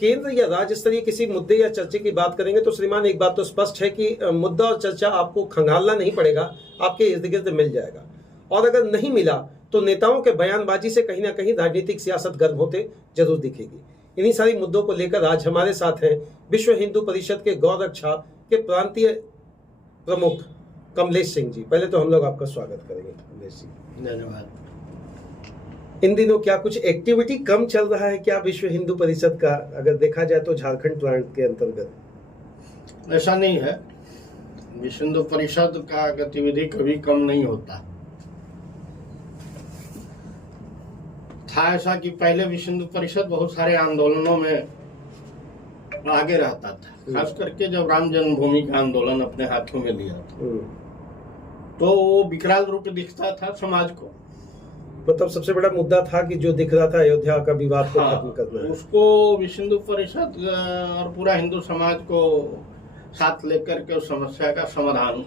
केंद्र या राज्य स्तरीय किसी मुद्दे या चर्चे की बात करेंगे तो श्रीमान एक बात तो स्पष्ट है कि मुद्दा और चर्चा आपको खंगालना नहीं पड़ेगा, आपके इर्द गिर्द मिल जाएगा। और अगर नहीं मिला तो नेताओं के बयानबाजी से कहीं ना कहीं राजनीतिक सियासत गर्म होते जरूर दिखेगी। इन्हीं सारी मुद्दों को लेकर आज हमारे साथ हैं विश्व हिंदू परिषद के गौ रक्षा के प्रांतीय प्रमुख कमलेश सिंह जी। पहले तो हम लोग आपका स्वागत करेंगे कमलेश जी। धन्यवाद। इन दिनों क्या कुछ एक्टिविटी कम चल रहा है क्या विश्व हिंदू परिषद का, अगर देखा जाए तो झारखंड प्रांत के अंतर्गत? ऐसा नहीं है, विश्व हिंदू परिषद का गतिविधि कभी कम नहीं होता। था ऐसा कि पहले विश्व हिंदू परिषद बहुत सारे आंदोलनों में आगे रहता था, खास करके जब राम जन्मभूमि का आंदोलन अपने हाथों में लिया था तो वो विकराल रूप दिखता था समाज को। मतलब सबसे बड़ा मुद्दा था कि जो दिख रहा था अयोध्या का विवाद को खत्म करना है। उसको विश्व हिंदू परिषद और पूरा हिंदू समाज को साथ लेकर के उस समस्या का समाधान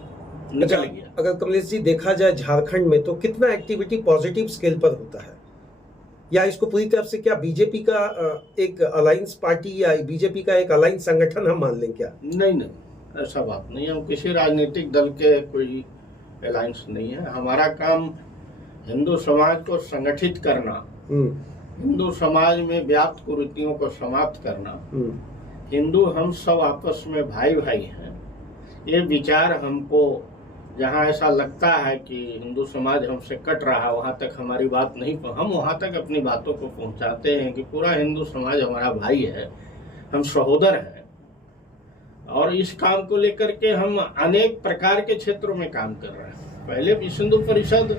निकल गया। अगर कमलेश जी देखा जाए झारखंड में तो कितना एक्टिविटी पॉजिटिव स्केल पर होता है, या इसको पूरी तरह से क्या बीजेपी का एक अलायंस पार्टी या बीजेपी का एक अलायंस संगठन हम मान लें क्या? नहीं, ऐसा बात नहीं है। हम किसी राजनीतिक दल के कोई अलायंस नहीं है। हमारा काम हिंदू समाज को संगठित करना, हिंदू समाज में व्याप्त कुरीतियों को समाप्त करना, हिंदू हम सब आपस में भाई भाई हैं, ये विचार हमको जहाँ ऐसा लगता है कि हिंदू समाज हमसे कट रहा है वहाँ तक हमारी बात नहीं, हम वहाँ तक अपनी बातों को पहुँचाते हैं कि पूरा हिंदू समाज हमारा भाई है, हम सहोदर हैं। और इस काम को लेकर के हम अनेक प्रकार के क्षेत्रों में काम कर रहे हैं। पहले विश्व हिंदू परिषद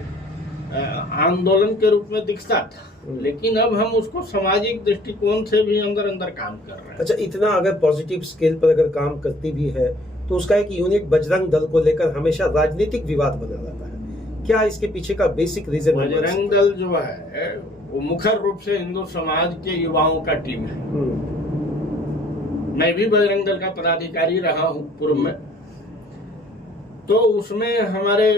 आंदोलन के रूप में दिखता था, लेकिन अब हम उसको सामाजिक दृष्टिकोण से भी अंदर अंदर काम कर रहे हैं। अच्छा, इतना अगर पॉजिटिव स्केल पर अगर काम करती भी है तो उसका एक यूनिट बजरंग दल को लेकर हमेशा राजनीतिक विवाद बना रहता है, क्या इसके पीछे का बेसिक रीजन? बजरंग दल जो है वो मुख्य रूप से हिंदू समाज के युवाओं का टीम है। मैं भी बजरंग दल का पदाधिकारी रहा हूँ पूर्व में, तो उसमें हमारे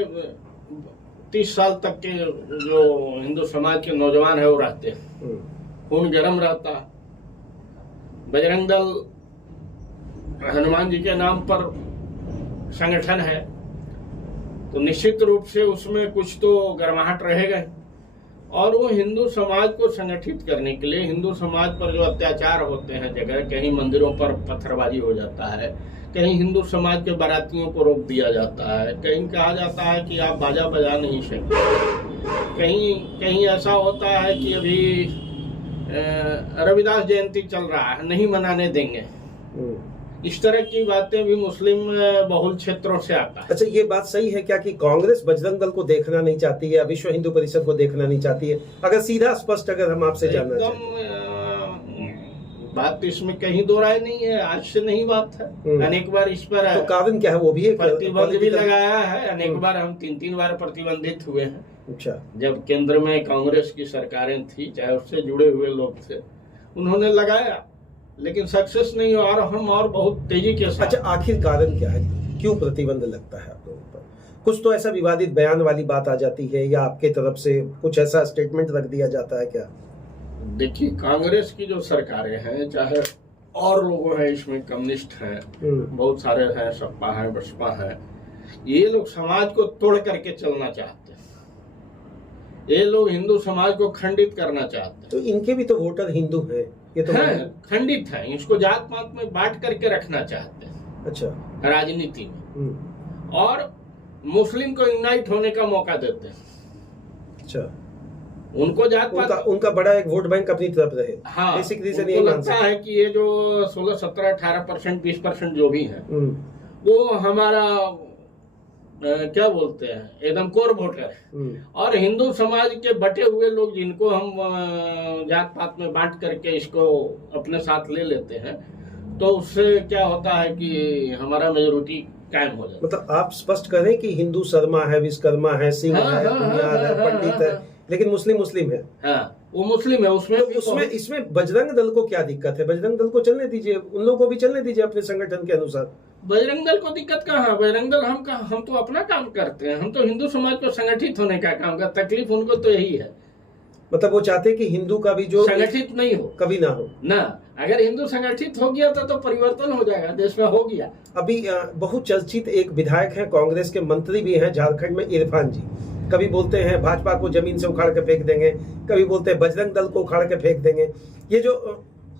30 साल तक के जो हिंदू समाज के नौजवान है वो रहते हैं, खून गर्म रहता। बजरंग दल हनुमान जी के नाम पर संगठन है, तो निश्चित रूप से उसमें कुछ तो गर्माहट रहेगा। और वो हिंदू समाज को संगठित करने के लिए, हिंदू समाज पर जो अत्याचार होते हैं जगह, कहीं मंदिरों पर पत्थरबाजी हो जाता है, कहीं हिंदू समाज के बारातियों को रोक दिया जाता है, कहीं कहा जाता है कि आप बाजा बजा नहीं सकते, कहीं ऐसा होता है कि अभी रविदास जयंती चल रहा है, नहीं मनाने देंगे। इस तरह की बातें भी मुस्लिम बहुल क्षेत्रों से आता है। अच्छा, ये बात सही है क्या कि कांग्रेस बजरंग दल को देखना नहीं चाहती है या विश्व हिंदू परिषद को देखना नहीं चाहती है? अगर सीधा स्पष्ट अगर हम आपसे जानना चाहें। बात तो इसमें कहीं दो राय नहीं है, आज से नहीं बात है। अनेक बार इस पर तो कारण क्या है? वो भी एक प्रतिबंध भी लगाया है। अनेक बार हम 3 बार प्रतिबंधित हुए हैं। अच्छा, जब केंद्र में कांग्रेस की सरकारें थी, चाहे उससे जुड़े हुए लोग थे, उन्होंने लगाया, लेकिन सक्सेस नहीं हुआ और हम और बहुत तेजी के साथ। अच्छा, आखिर कारण क्या है, क्यों प्रतिबंध लगता है आप लोगों पर? कुछ तो ऐसा विवादित बयान वाली बात आ जाती है या आपके तरफ से कुछ ऐसा स्टेटमेंट रख दिया जाता है क्या? देखिए, कांग्रेस की जो सरकारें हैं, चाहे और लोग हैं इसमें, कम्युनिस्ट हैं, बहुत सारे हैं, सपा है, बसपा है, ये लोग समाज को तोड़ करके चलना चाहते हैं। ये लोग हिंदू समाज को खंडित करना चाहते हैं। तो इनके भी तो वोटर हिंदू हैं, ये तो है, खंडित है। इसको जात पात में बांट करके रखना चाहते हैं। अच्छा, राजनीति में। और मुस्लिम को यूनाइट होने का मौका देते हैं। अच्छा, उनको जात पात, उनका बड़ा एक वोट बैंक अपनी तरफ रहे। हाँ, बेसिक रीजन ये लगता है कि ये जो 16, 17, 18%, 20% जो भी है, वो हमारा क्या बोलते हैं, एकदम कोर वोटर है। और हिंदू समाज के बटे हुए लोग जिनको हम जात पात में बांट करके इसको अपने साथ ले लेते हैं, तो उससे क्या होता है कि हमारा मेजोरिटी कायम हो जाता है। मतलब आप स्पष्ट करें कि हिंदू शर्मा है, विश्वकर्मा है, सिंह है, बुनियाद है, पंडित है, लेकिन मुस्लिम है। हाँ, वो मुस्लिम है। उसमें इसमें बजरंग दल को क्या दिक्कत है? बजरंग दल को चलने दीजिए, उन लोगों को भी चलने दीजिए अपने संगठन के अनुसार। बजरंग दल को दिक्कत कहाँ? बजरंग दल हम तो अपना काम करते हैं, हम तो हिंदू समाज को संगठित होने का काम करते हैं। तकलीफ उनको तो यही है मतलब वो चाहते हैं कि हिंदू का भी जो संगठित नहीं हो, कभी ना हो ना। अगर हिंदू संगठित हो गया तो परिवर्तन हो जाएगा, देश में हो गया। अभी बहुचर्चित एक विधायक हैं, कांग्रेस के मंत्री भी हैं झारखंड में, इरफान जी। कभी बोलते हैं भाजपा को जमीन से उखाड़ के फेंक देंगे, कभी बोलते हैं बजरंग दल को उखाड़ के फेंक देंगे। ये जो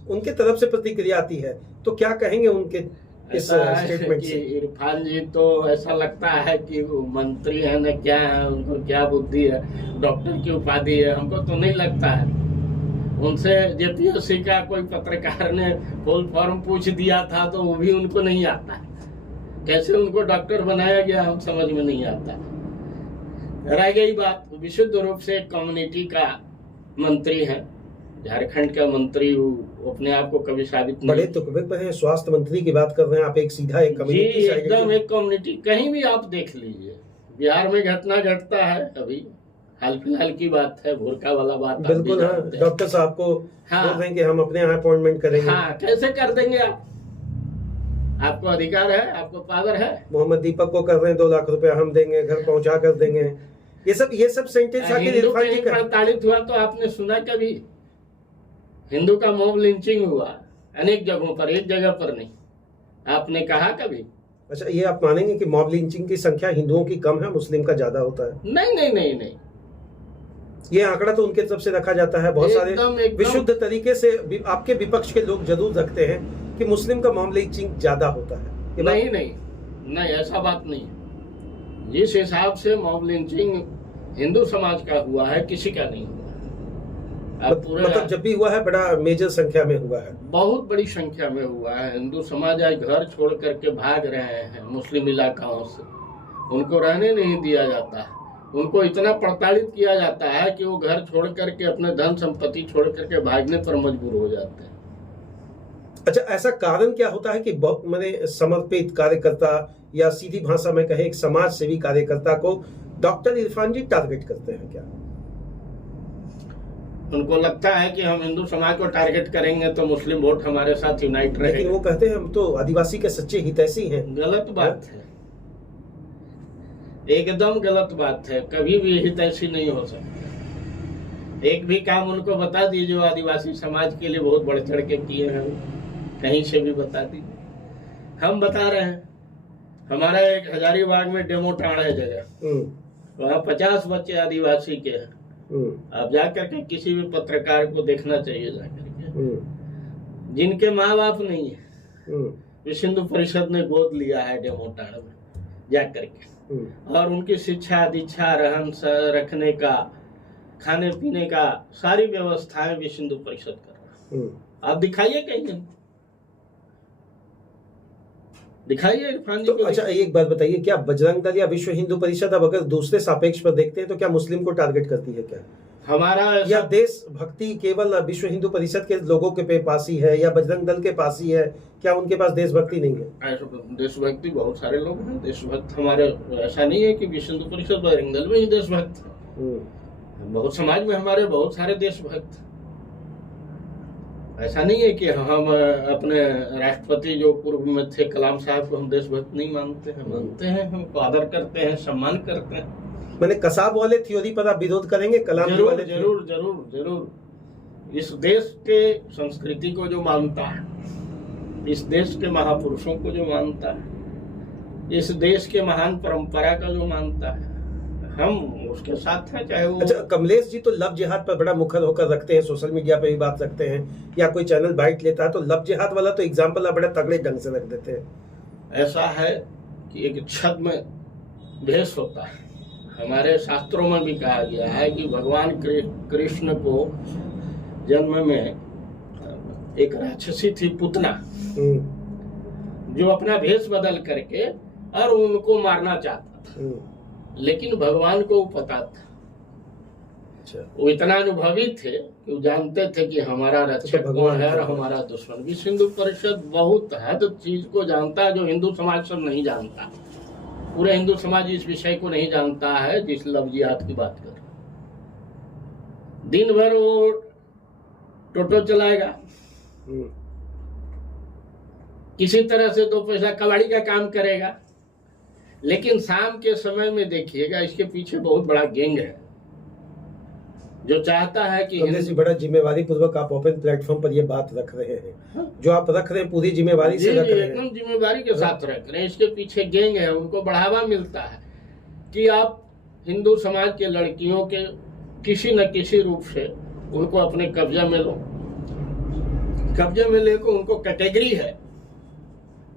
उनके तरफ से प्रतिक्रिया आती है, तो क्या कहेंगे उनके इस स्टेटमेंट से? इरफान जी तो ऐसा लगता है कि वो मंत्री है न क्या है, उनको क्या बुद्धि है, डॉक्टर की उपाधि है। हमको तो नहीं लगता है। उनसे जेपीएससी का कोई पत्रकार ने फुल फॉर्म पूछ दिया था तो वो भी उनको नहीं आता। कैसे उनको डॉक्टर बनाया गया हम समझ में नहीं आता। रह गई बात, विशुद्ध रूप से कम्युनिटी का मंत्री है, झारखंड का मंत्री, वो अपने आप को कभी साबित नहीं। बड़े तुकबे पर हैं, स्वास्थ्य मंत्री की बात कर रहे हैं आप, एक सीधा एक कम्युनिटी जी, एकदम एक कम्युनिटी। कहीं भी आप देख लीजिए, बिहार में घटना घटता है, अभी हाल फिलहाल की बात है, भुरका वाला बात। बिल्कुल हाँ, डॉक्टर साहब को बोल रहे हैं कि हम अपने यहाँ अपॉइंटमेंट करेंगे। हाँ, कैसे कर देंगे आप? आपको अधिकार है, आपको पावर है। मोहम्मद दीपक को कर रहे हैं 2 लाख रुपया हम देंगे, घर पहुंचा कर देंगे। ये सब सेंटेंस आखिर इरफान जी का प्रताड़ित हुआ तो आपने सुना कभी? हिंदू का मॉब लिंचिंग हुआ अनेक जगहों पर, एक जगह पर नहीं। आपने कहा कभी? अच्छा, ये आप मानेंगे कि मॉब लिंचिंग की संख्या हिंदुओं की कम है, मुस्लिम का ज्यादा होता है? नहीं नहीं नहीं नहीं, ये आंकड़ा तो उनके तरफ से रखा जाता है। बहुत सारे एकदम विशुद्ध तरीके से आपके विपक्ष के लोग जरूर रखते हैं कि मुस्लिम का मॉब लिंचिंग ज्यादा होता है। नहीं नहीं नहीं, ऐसा बात नहीं है। जिस हिसाब से मॉब लिंचिंग हिंदू समाज का हुआ है, किसी का नहीं हुआ। मतलब जब भी हुआ है बड़ा मेजर संख्या में हुआ है, बहुत बड़ी संख्या में हुआ है। हिंदू समाज आज घर छोड़ करके भाग रहे हैं मुस्लिम इलाकाओं से, उनको रहने नहीं दिया जाता। उनको इतना प्रताड़ित किया जाता है कि वो घर छोड़ करके, अपने धन संपत्ति छोड़ करके भागने पर मजबूर हो जाते हैं। अच्छा, ऐसा कारण क्या होता है कि मैंने समर्पित कार्यकर्ता या सीधी भाषा में कहे एक समाज सेवी कार्यकर्ता को डॉक्टर इरफान जी टारगेट करते हैं? क्या उनको लगता है कि हम हिंदू समाज को टारगेट करेंगे तो मुस्लिम वोट हमारे साथ यूनाइट रहेगा? लेकिन वो कहते हैं हम तो आदिवासी के सच्चे हितैषी हैं। गलत बात है, एकदम गलत बात है। कभी भी हितैषी नहीं हो सकता। एक भी काम उनको बता दीजिए जो आदिवासी समाज के लिए बहुत बढ़ चढ़ के किए हैं, कहीं से भी बता दीजिए। हम बता रहे हैं, हमारा एक हजारीबाग में डेमो टाड़ है जगह, वहाँ 50 बच्चे आदिवासी के हैं। आप जाकर के किसी भी पत्रकार को देखना चाहिए जाकर के, जिनके माँ बाप नहीं है, विश्व हिंदू परिषद ने गोद लिया है डेमो टाड़ में जाकर के, और उनकी शिक्षा दीक्षा रहन रखने का, खाने पीने का सारी व्यवस्थाएं विश्व हिंदू परिषद कर रहा है। आप दिखाइए कहीं, दिखाइए इरफान जी को। अच्छा, एक बात बताइए, क्या बजरंग दल या विश्व हिंदू परिषद अब अगर दूसरे सापेक्ष पर देखते हैं तो क्या मुस्लिम को टारगेट करती है क्या? हमारा या देश भक्ति केवल विश्व हिंदू परिषद के लोगों के पास ही है या बजरंग दल के पास ही है? क्या उनके पास देशभक्ति नहीं है? देशभक्ति बहुत सारे लोग हैं देशभक्त हमारे। ऐसा नहीं है कि विश्व हिंदू परिषद बजरंग दल में ही देशभक्त है। बहुत समाज में हमारे बहुत सारे देशभक्त। ऐसा नहीं है कि हम अपने राष्ट्रपति जो पूर्व में थे कलाम साहब को हम देशभक्त नहीं मानते हैं। मानते हैं, हमको आदर करते हैं, सम्मान करते हैं। मैंने कसाब वाले थ्योरी पर आप विरोध करेंगे? कलाम जरूर वाले जरूर जरूर जरूर। इस देश के संस्कृति को जो मानता है, इस देश के महापुरुषों को जो मानता है, इस देश के महान परंपरा का जो मानता है, हम उसके साथ हैं, चाहे वो। अच्छा, कमलेश जी तो लव जिहाद पर बड़ा मुखर होकर रखते हैं, सोशल मीडिया पे भी बात रखते हैं, या कोई चैनल बाइट लेता है तो लव जिहाद वाला तो एग्जाम्पल आप बड़ा तगड़े ढंग से रख देते हैं। ऐसा है कि एक छद्म भेष होता है। हमारे शास्त्रों में भी कहा गया है कि भगवान कृष्ण को जन्म में एक राक्षसी थी पुतना, जो अपना भेष बदल करके और उनको मारना चाहता था, लेकिन भगवान को पता था। वो इतना अनुभवी थे कि वो जानते थे कि हमारा रक्षक कौन है और हमारा दुश्मन। विश्व हिंदू परिषद बहुत हद चीज को जानता है जो हिंदू समाज सब नहीं जानता। पूरे हिंदू समाज इस विषय को नहीं जानता है जिस लव जिहाद की बात कर। दिन भर वो टोटो चलाएगा, किसी तरह से 2 पैसा कबाड़ी का काम करेगा, लेकिन शाम के समय में देखिएगा इसके पीछे बहुत बड़ा गैंग है। जो चाहता है कि कमलेश जी, बड़ा जिम्मेवारी पूर्वक आप ओपन प्लेटफॉर्म पर ये बात रख रहे हैं, जो आप रख रहे हैं पूरी जिम्मेवारी से रख रहे हैं। एकदम जिम्मेवारी के साथ रख रहे हैं। इसके पीछे गैंग है, उनको बढ़ावा मिलता है कि आप हिंदू समाज के लड़कियों के किसी न किसी रूप से उनको अपने कब्जा में लो। कब्जे में लेकर उनको कैटेगरी है,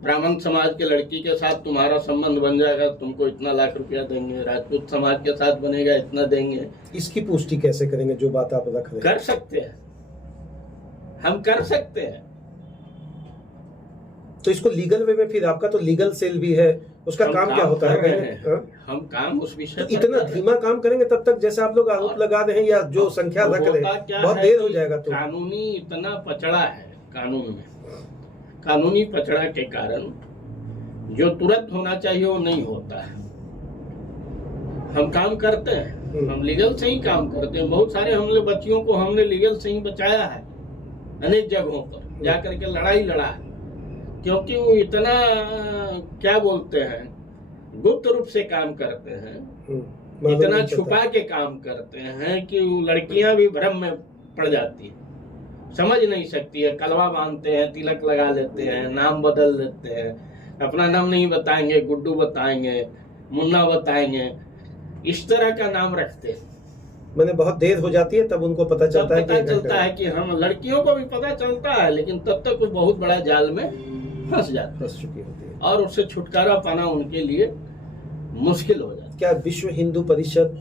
ब्राह्मण समाज के लड़की के साथ तुम्हारा संबंध बन जाएगा, तुमको इतना लाख रुपया देंगे, राजपूत समाज के साथ बनेगा इतना देंगे। इसकी पुष्टि कैसे करेंगे जो बात आप रख रहे हैं? कर सकते हैं, हम कर सकते हैं। तो इसको लीगल वे में, फिर आपका तो लीगल सेल भी है, उसका काम क्या होता है? हम काम उस विषय तो इतना धीमा काम करेंगे तब तक जैसे आप लोग आरोप लगा रहे हैं या जो संख्या रख रहे हैं, बहुत देर हो जाएगा। तो कानूनी इतना पचड़ा है, कानून में कानूनी पचड़ा के कारण जो तुरंत होना चाहिए वो नहीं होता है। हम काम करते हैं, हम लीगल से ही काम करते हैं। बहुत सारे हमने बच्चियों को हमने लीगल से ही बचाया है, अनेक जगहों पर जा करके लड़ाई लड़ा है, क्योंकि वो इतना क्या बोलते हैं गुप्त रूप से काम करते हैं, इतना छुपा के काम करते हैं कि वो लड़कियां भी भ्रम में पड़ जाती है, समझ नहीं सकती है। कलवा बांधते हैं, तिलक लगा लेते हैं, नाम बदल देते हैं, अपना नाम नहीं बताएंगे, गुड्डू बताएंगे, मुन्ना बताएंगे, इस तरह का नाम रखते हैं। मैंने बहुत देर हो जाती है तब उनको पता चलता है कि हम लड़कियों को भी पता चलता है, लेकिन तब तक वो बहुत बड़ा जाल में फंस चुकी होती है और उससे छुटकारा पाना उनके लिए मुश्किल हो जाता है। क्या विश्व हिंदू परिषद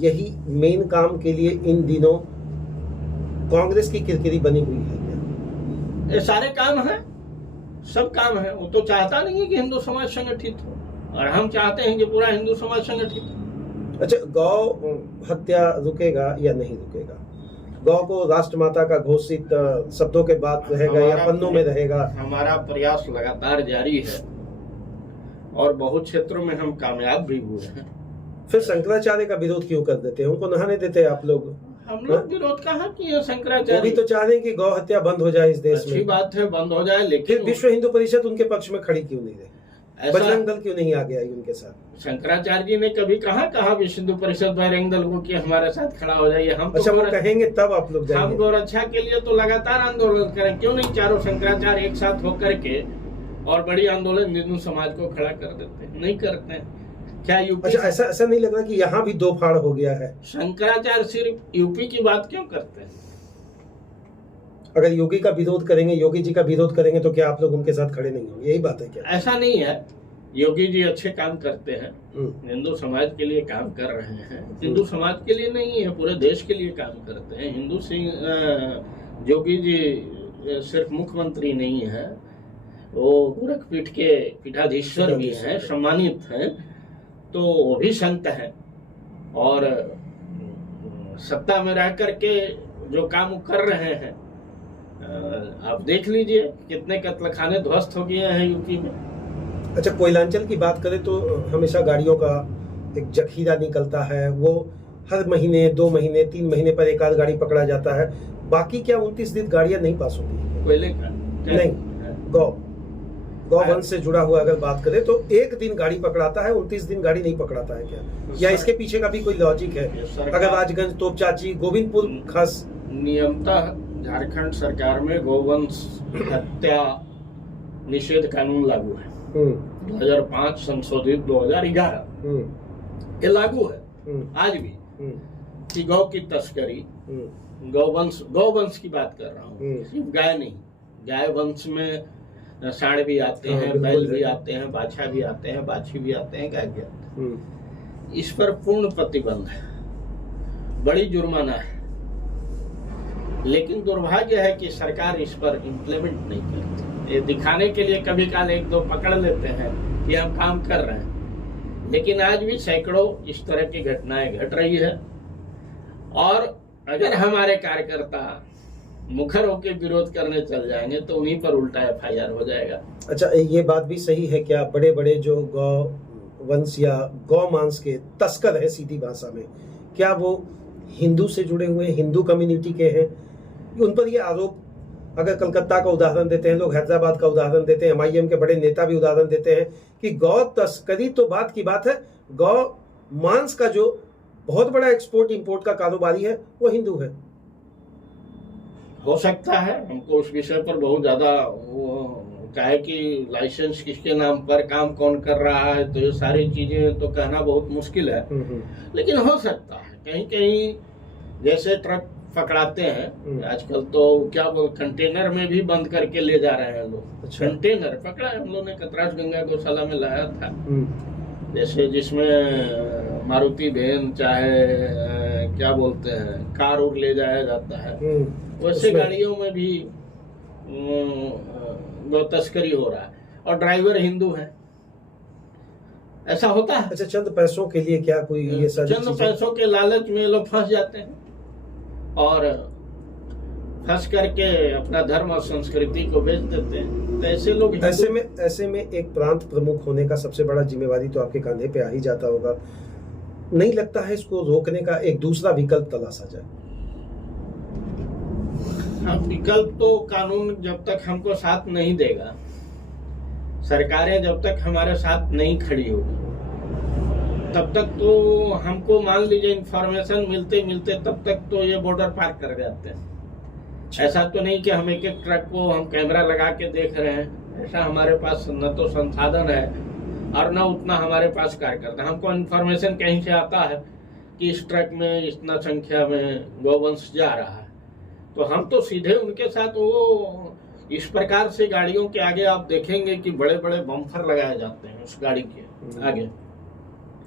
यही मेन काम के लिए इन दिनों कांग्रेस की किरकिरी बनी हुई है क्या? ये सारे काम है, सब काम है। वो तो चाहता नहीं है कि हिंदू समाज संगठित हो, और हम चाहते हैं कि पूरा हिंदू समाज संगठित हो। अच्छा, गौ हत्या रुकेगा या नहीं रुकेगा? गौ को राष्ट्रमाता का घोषित शब्दों के बाद रहेगा या पन्नों में रहेगा? हमारा प्रयास लगातार जारी है और बहुत क्षेत्रों में हम कामयाब भी हुए हैं। फिर शंकराचार्य का विरोध क्यों कर देते हैं? उनको नहाने देते हैं आप लोग? हम लोग विरोध कहाँ किए? शंकराचार्य वो भी तो चाह रहे हैं कि गौ हत्या बंद हो जाए इस देश में। अच्छी बात है, बंद हो जाए, लेकिन विश्व हिंदू परिषद उनके पक्ष में खड़ी क्यों नहीं रही? बजरंग दल क्यों नहीं आ गया उनके साथ? शंकराचार्य जी ने कभी कहा विश्व हिंदू परिषद बजरंग दल को कि हमारे साथ खड़ा हो जाइए। हम अच्छा, वो कहेंगे तब आप लोग जाएंगे? हम गौरक्षा के लिए तो लगातार आंदोलन करें, क्यों नहीं चारों शंकराचार्य एक साथ होकर के और बड़ी आंदोलन हिंदू समाज को खड़ा कर देते हैं? नहीं करते हैं क्या? यूपी? अच्छा, ऐसा नहीं लग रहा कि यहाँ भी दो फाड़ हो गया है? शंकराचार्य सिर्फ यूपी की बात क्यों करते हैं? अगर योगी का विरोध करेंगे, योगी जी का विरोध करेंगे, तो क्या आप लोग उनके साथ खड़े नहीं होंगे? यही बात है क्या? ऐसा नहीं है, योगी जी अच्छे काम करते हैं, हिंदू समाज के लिए काम कर रहे हैं। हिंदू समाज के लिए नहीं है, पूरे देश के लिए काम करते हैं। योगी जी सिर्फ मुख्यमंत्री नहीं है, वो गोरखपीठ के पीठाधीश्वर भी हैं, सम्मानित हैं, तो वो भी संत हैं और सत्ता में रह करके जो काम कर रहे हैं, आप देख लीजिए कितने कत्लखाने ध्वस्त हो गए हैं यूपी में। अच्छा, कोयलांचल की बात करें तो हमेशा गाड़ियों का एक जखीरा निकलता है, वो हर महीने 2 महीने 3 महीने पर एक आध गाड़ी पकड़ा जाता है। बाकी क्या 29 दिन गाड़ियां नहीं पास होती? कोयले का नहीं, गौवंश से जुड़ा हुआ अगर बात करें तो एक दिन गाड़ी पकड़ाता है, 29 दिन गाड़ी नहीं पकड़ाता है क्या? या इसके पीछे का भी कोई लॉजिक है? अगर राजगंज, तोपचाची, गोविंदपुर खास नियमतः झारखंड सरकार में गौवंश हत्या निषेध कानून लागू है। 2005 संशोधित 2011 ये लागू है आज भी कि गौ की तस्करी, गौवंश की बात कर रहा हूँ, सिर्फ गाय नहीं, गाय वंश में सांड भी आते हैं, बैल भी आते हैं, बाछा भी आते हैं, बाछी भी आते हैं, गाय भी आते हैं। इस पर पूर्ण प्रतिबंध है, बड़ी जुर्माना है, लेकिन दुर्भाग्य है कि सरकार इस पर इम्प्लीमेंट नहीं करती। ये दिखाने के लिए कभी काल 1-2 पकड़ लेते हैं कि हम काम कर रहे हैं, लेकिन आज भी सैकड़ों इस तरह की घटनाएं घट रही है। और अगर हमारे कार्यकर्ता मुखर होकर विरोध करने चल जाएंगे तो उन्हीं पर उल्टा FIR हो जाएगा। अच्छा, ये बात भी सही है क्या बड़े बड़े जो गौ वंश या गौ मांस के तस्कर है, सीधी भाषा में, क्या वो हिंदू से जुड़े हुए हिंदू कम्युनिटी के हैं? उन पर ये आरोप, अगर कलकत्ता का उदाहरण देते हैं लोग, हैदराबाद का उदाहरण देते हैं, MIM के बड़े नेता भी उदाहरण देते हैं कि गौ तस्करी तो बात की बात है, गौ मांस का जो बहुत बड़ा एक्सपोर्ट इंपोर्ट का कारोबारी है वो हिंदू है। हो सकता है, हमको उस विषय पर बहुत ज्यादा क्या है कि लाइसेंस किसके नाम पर, काम कौन कर रहा है, तो ये सारी चीजें तो कहना बहुत मुश्किल है। लेकिन हो सकता है कहीं कहीं, जैसे ट्रक पकड़ाते हैं आजकल तो क्या बोल, कंटेनर में भी बंद करके ले जा रहे हैं लोग। अच्छा। कंटेनर पकड़ा है हम लोग ने, कतराज गंगा गौशाला में लाया था, जैसे जिसमें मारुति वैन चाहे क्या बोलते हैं कार उर ले जाया जाता है, वैसे गाड़ियों में भी गौ तस्करी हो रहा है और ड्राइवर हिंदू है। ऐसा होता है। अच्छा, चंद पैसों के लिए क्या कोई ये सारी चंद पैसों के लालच में लोग फंस जाते हैं और फंस करके अपना धर्म और संस्कृति को बेच देते हैं। तो ऐसे लोग, ऐसे में एक प्रांत प्रमुख होने का सबसे बड़ा जिम्मेवारी तो आपके कंधे पे आ ही जाता होगा। नहीं लगता है इसको रोकने का एक दूसरा विकल्प तलाशा जाए? हाँ, विकल्प तो कानून जब तक हमको साथ नहीं देगा, सरकारें जब तक हमारे साथ नहीं खड़ी होगी, तब तक तो हमको मान लीजिए इंफॉर्मेशन मिलते मिलते तब तक तो ये बॉर्डर पार कर जाते हैं। ऐसा तो नहीं कि हम एक एक ट्रक को हम कैमरा लगा के देख रहे हैं, ऐसा हमारे पास न तो संसाधन है और न उतना हमारे पास कार्यकर्ता। हमको इंफॉर्मेशन कहीं से आता है कि इस ट्रक में इतना संख्या में गौवंश जा रहा है, तो हम तो सीधे उनके साथ वो इस प्रकार से गाड़ियों के आगे आप देखेंगे कि बड़े बड़े बम्फर लगाए जाते हैं उस गाड़ी के आगे,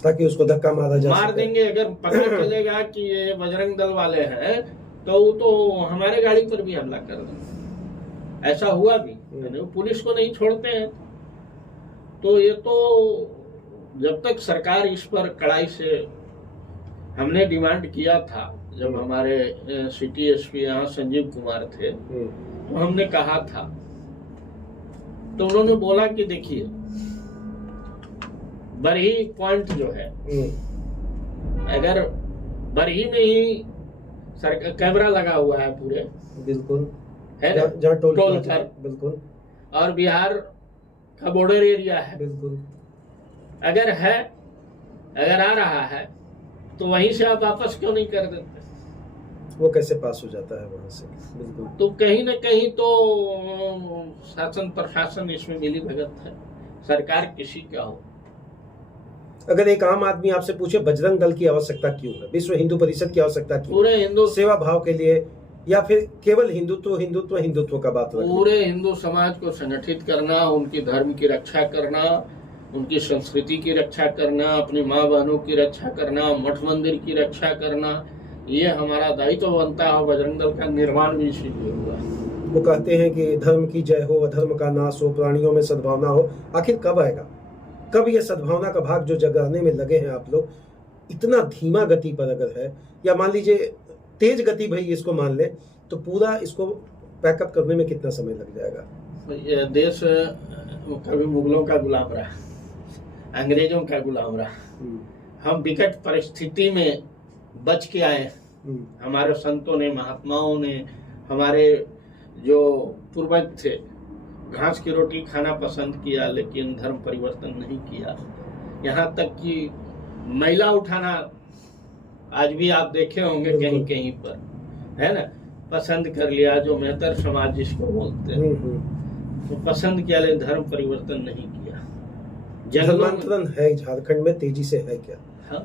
ताकि उसको धक्का मार देंगे। अगर पता चलेगा कि ये बजरंग दल वाले हैं तो हमारे गाड़ी पर भी हमला कर देंगे। ऐसा हुआ भी, पुलिस को नहीं छोड़ते हैं। तो ये तो जब तक सरकार इस पर कड़ाई से, हमने डिमांड किया था जब हमारे सिटी एसपी यहाँ संजीव कुमार थे, तो हमने कहा था, तो उन्होंने बोला कि देखिए बरही पॉइंट जो है, अगर बरही में ही सरकार कैमरा लगा हुआ है पूरे, बिल्कुल है ना, टोल पर, बिल्कुल, और बिहार का बॉर्डर एरिया है, बिल्कुल, अगर आ रहा है तो वहीं से आप वापस क्यों नहीं कर देते? वो कैसे पास हो जाता है वहां से? बिल्कुल। तो कहीं न कहीं तो शासन प्रशासन इसमें मिली भगत है, सरकार किसी का हो। अगर एक आम आदमी आपसे पूछे बजरंग दल की आवश्यकता क्यों है, विश्व हिंदू परिषद की आवश्यकता क्यों, पूरे हिंदू सेवा भाव के लिए, या फिर केवल हिंदुत्व का बात? पूरे हिंदू समाज को संगठित करना, उनकी धर्म की रक्षा करना, उनकी संस्कृति की रक्षा करना, अपनी माँ बहनों की रक्षा करना, मठ मंदिर की रक्षा करना, ये हमारा दायित्व बनता है। बजरंग दल का निर्माण भी इसीलिए हुआ। वो कहते हैं कि धर्म की जय हो, अधर्म का नाश हो, प्राणियों में सद्भावना हो। आखिर कब आएगा? कब ये सद्भावना का भाग जो जगाने में लगे हैं आप लोग, इतना धीमा गति पर अगर है, या मान लीजिए तेज गति भाई इसको मान ले, तो पूरा इसको पैकअप करने में कितना समय लग जाएगा? ये देश कभी मुगलों का गुलाम रहा, अंग्रेजों का गुलाम रहा। हम विकट परिस्थिति में बच के आए। हमारे संतों ने, महात्माओं ने, हमारे जो पूर्वज थे, घास की रोटी खाना पसंद किया, लेकिन धर्म परिवर्तन नहीं किया। यहाँ तक कि महिला उठाना आज भी आप देखे होंगे कहीं कहीं पर, है ना, पसंद कर लिया, जो मेहतर समाज जिसको बोलते हैं, तो पसंद किया, लेकिन धर्म परिवर्तन नहीं किया। धर्मांतरण है झारखंड में तेजी से है क्या? हाँ,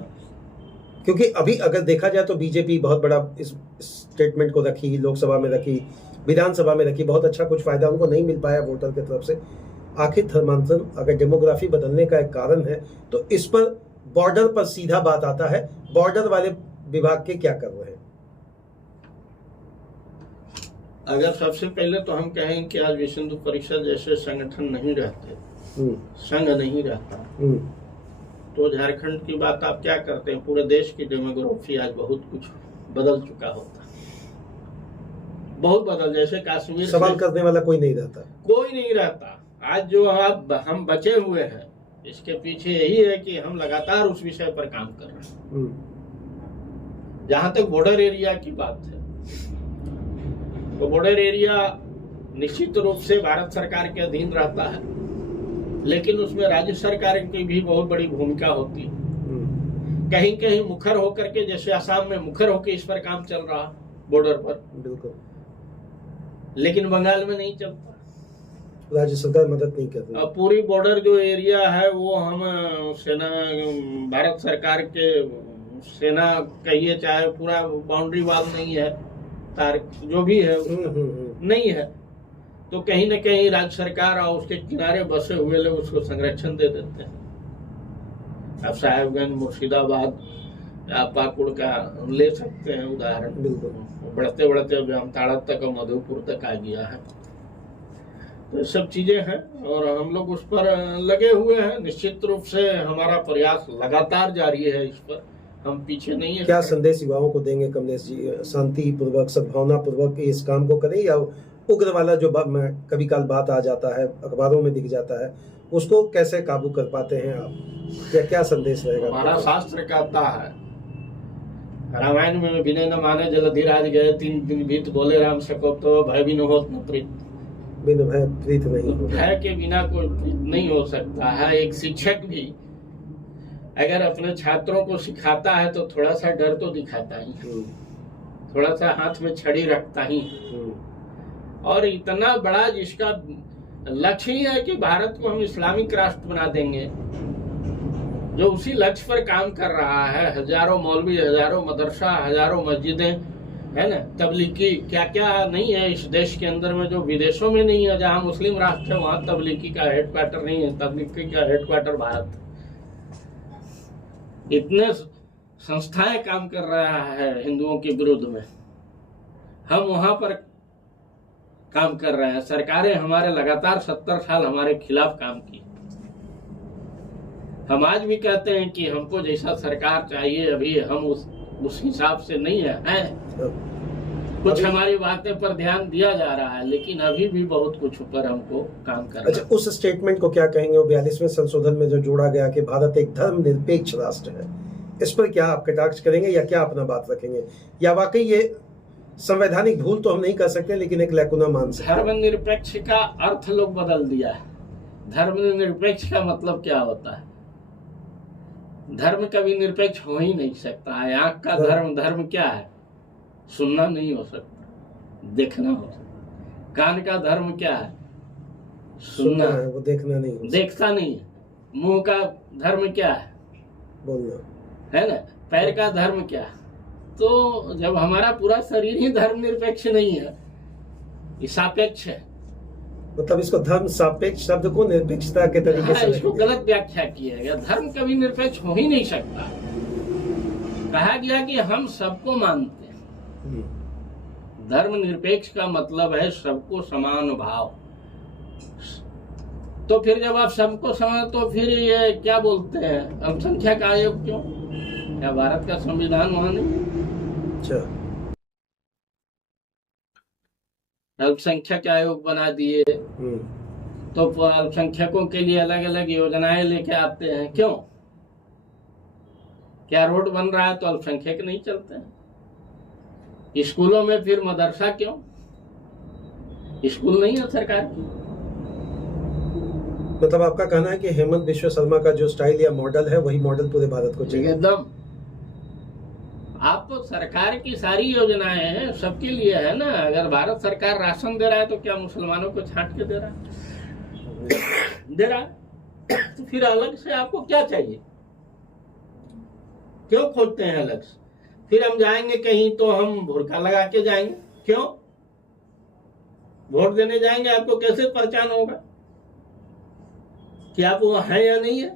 क्योंकि अभी अगर देखा जाए तो बीजेपी बहुत बड़ा इस स्टेटमेंट को रखी, लोकसभा में रखी, विधानसभा में रखी, बहुत अच्छा कुछ फायदा उनको नहीं मिल पाया वोटर की तरफ से। आखिर धर्मांतरण अगर डेमोग्राफी बदलने का एक कारण है, तो इस पर बॉर्डर पर सीधा बात आता है, बॉर्डर वाले विभाग के क्या कर रहे हैं? अगर सबसे पहले तो हम कहें कि आज विश्व हिंदू परिषद जैसे संगठन नहीं रहते, संघ नहीं रहता, तो झारखंड की बात आप क्या करते हैं? पूरे देश की डेमोग्राफी आज बहुत कुछ बदल चुका होता, बहुत बदल। जैसे कश्मीर, सवाल करने वाला कोई नहीं रहता। आज जो हम बचे हुए हैं, इसके पीछे यही है कि हम लगातार उस विषय पर काम कर रहे हैं। जहां तक बॉर्डर एरिया की बात है, तो बॉर्डर एरिया निश्चित रूप से भारत सरकार के अधीन रहता है, लेकिन उसमें राज्य सरकार की भी बहुत बड़ी भूमिका होती है। कहीं कहीं मुखर होकर के, जैसे असम में मुखर होकर इस पर काम चल रहा बॉर्डर पर, बिल्कुल, लेकिन बंगाल में नहीं चलता। राज्य सरकार मदद नहीं कर रही। अब पूरी बॉर्डर जो एरिया है वो हम सेना, भारत सरकार के सेना कहिए, चाहे पूरा बाउंड्री वाल नहीं है, तार जो भी है नहीं है, तो कहीं न कहीं राज्य सरकार और उसके किनारे बसे हुए लोग उसको संरक्षण दे देते हैं। अब साहेबगंज, मुर्शिदाबाद या पाकुड़ का ले सकते हैं उदाहरण, बढ़ते बढ़ते अभी अमताड़ा तक और मधुपुर तक आ गया है। तो सब चीजें हैं और हम लोग उस पर लगे हुए हैं। निश्चित रूप से हमारा प्रयास लगातार जारी है, इस पर हम पीछे नहीं है। क्या संदेश युवाओं को देंगे कमलेश जी? शांति पूर्वक, सद्भावना पूर्वक इस काम को करें, या उग्र वाला जो कभी काल बात आ जाता है, अखबारों में दिख जाता है, उसको कैसे काबू कर पाते हैं आप? क्या संदेश रहेगा? हमारा शास्त्र कहता है, रामायण में विनय न माने जलधिराज गए, 3 दिन बीत बोले राम सको तो भय भी न होत न प्रीत। बिन भय प्रीत नहीं, भय के बिना कोई प्रीत नहीं हो सकता है। एक शिक्षक भी अगर अपने छात्रों को सिखाता है तो थोड़ा सा डर तो दिखाता ही, थोड़ा सा हाथ में छड़ी रखता ही। और इतना बड़ा जिसका लक्ष्य ही है कि भारत को हम इस्लामिक राष्ट्र बना देंगे, जो उसी लक्ष्य पर काम कर रहा है। हजारों मौलवी, हजारों मदरसा, हजारों मस्जिदें, है ना, तबलीगी, क्या क्या नहीं है इस देश के अंदर में, जो विदेशों में नहीं है। जहाँ मुस्लिम राष्ट्र है वहाँ तबलीगी का हेडक्वार्टर नहीं है, तबलीगी का हेडक्वार्टर भारत। इतने संस्थाएं काम कर रहा है हिंदुओं के विरुद्ध में, हम वहां पर काम कर रहे हैं। सरकारें हमारे लगातार 70 साल हमारे खिलाफ काम की। हम आज भी कहते हैं कि हमको जैसा सरकार चाहिए, अभी हम उस हिसाब से नहीं है। कुछ हमारी बातें पर ध्यान दिया जा रहा है, लेकिन अभी भी बहुत कुछ ऊपर हमको काम करना है। अच्छा, उस स्टेटमेंट को क्या कहेंगे? 42वें संशोधन में जो जोड़ा गया कि भारत एक धर्मनिरपेक्ष राष्ट्र है, इस पर क्या आप कटाक्ष करेंगे या क्या अपना बात रखेंगे? या वाकई ये संवैधानिक भूल तो हम नहीं कर सकते, लेकिन एक लैकुना मान सकते? धर्मनिरपेक्ष का अर्थ लोग बदल दिया है। धर्मनिरपेक्ष का मतलब क्या होता है? धर्म कभी निरपेक्ष हो ही नहीं सकता है। आंख का धर्म क्या है? सुनना नहीं हो सकता, देखना हो सकता। कान का धर्म क्या है? सुनना है, वो देखना नहीं, देखता नहीं है। मुंह का धर्म क्या है? बोलना, है ना। पैर का धर्म क्या है? तो जब हमारा पूरा शरीर ही धर्म निरपेक्ष नहीं है, ये सापेक्ष है। मतलब इसको धर्म सापेक्ष शब्द को निरपेक्षता के तरीके से इसको गलत व्याख्या किया गया। धर्म कभी निरपेक्ष हो ही नहीं सकता। कहा गया कि हम सबको मानते हैं। धर्म निरपेक्ष का मतलब है सबको समान भाव। तो फिर जब आप सबको समान, तो फिर ये क्या बोलते हैं, अल्पसंख्यक आयोग क्यों? क्या भारत का संविधान वहां नहीं? अच्छा, अल्पसंख्यक आयोग बना दिए, तो अल्पसंख्यकों के लिए अलग अलग योजनाएं लेके आते हैं। क्यों? क्या रोड बन रहा है तो अल्पसंख्यक नहीं चलते हैं? स्कूलों में फिर मदरसा क्यों? स्कूल नहीं है सरकार की। मतलब आपका कहना है कि हेमंत बिश्व शर्मा का जो स्टाइल या मॉडल है, वही मॉडल पूरे भारत को चाहिए? एकदम। आप तो सरकार की सारी योजनाएं हैं, सबके लिए है ना। अगर भारत सरकार राशन दे रहा है तो क्या मुसलमानों को छांट के दे रहा है? दे रहा है। तो फिर अलग से आपको क्या चाहिए? क्यों खोजते हैं अलग से? फिर हम जाएंगे कहीं तो हम बुर्का लगा के जाएंगे। क्यों? वोट देने जाएंगे, आपको कैसे पहचान होगा कि आप वो हैं या नहीं है?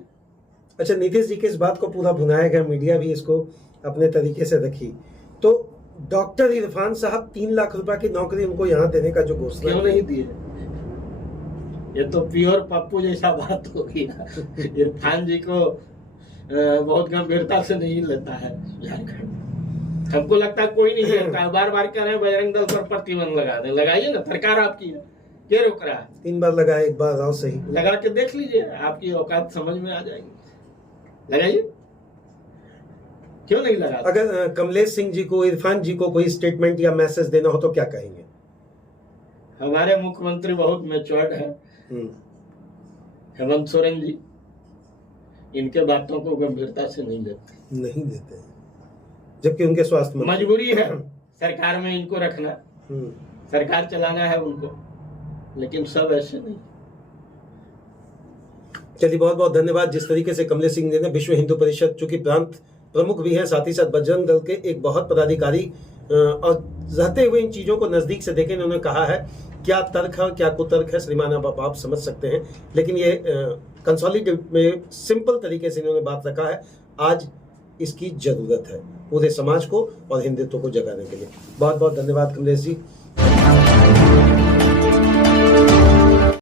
अच्छा, नीतीश जी की इस बात को पूरा भुनाया गया, मीडिया भी इसको अपने तरीके से रखी। तो डॉक्टर इरफान साहब 3 लाख रुपए की नौकरी उनको यहाँ देने का जो घोषणा क्यों नहीं दिए? ये तो प्योर पप्पू जैसा बात हो गया। इरफान जी को बहुत गंभीरता से नहीं लेता है झारखंड। हमको लगता है कोई नहीं लेता है। बार बार कह रहे हैं बजरंग दल पर प्रतिबंध लगा दे। लगाइए ना, सरकार आपकी है, क्या रोक रहा है? 3 बार लगाए, एक बार आओ सही, लगा के देख लीजिए, आपकी औकात समझ में आ जाएगी। लगाइए, क्यों नहीं लगा? अगर कमलेश सिंह जी को, इरफान जी को कोई स्टेटमेंट या मैसेज देना हो तो क्या कहेंगे? हमारे मुख्यमंत्री बहुत मैच्योर्ड है, हेमंत सोरेन जी। इनके बातों को गंभीरता से नहीं लेते। नहीं देते हैं, जबकि उनके स्वास्थ्य मंत्री मजबूरी है सरकार में इनको रखना, हम्म, सरकार चलाना है उनको, लेकिन सब ऐसे नहीं। चलिए बहुत बहुत धन्यवाद। जिस तरीके से कमलेश सिंह जी ने विश्व हिंदू परिषद चूंकि प्रांत प्रमुख भी हैं, साथ ही साथ बजरंग दल के एक बहुत पदाधिकारी और रहते हुए इन चीजों को नजदीक से देखे, इन्होंने कहा है क्या तर्क है क्या कुतर्क है श्रीमान, अब आप समझ सकते हैं, लेकिन ये कंसोलिडेट में सिंपल तरीके से इन्होंने बात रखा है। आज इसकी जरूरत है पूरे समाज को और हिंदुत्व को जगाने के लिए। बहुत बहुत धन्यवाद कमलेश जी।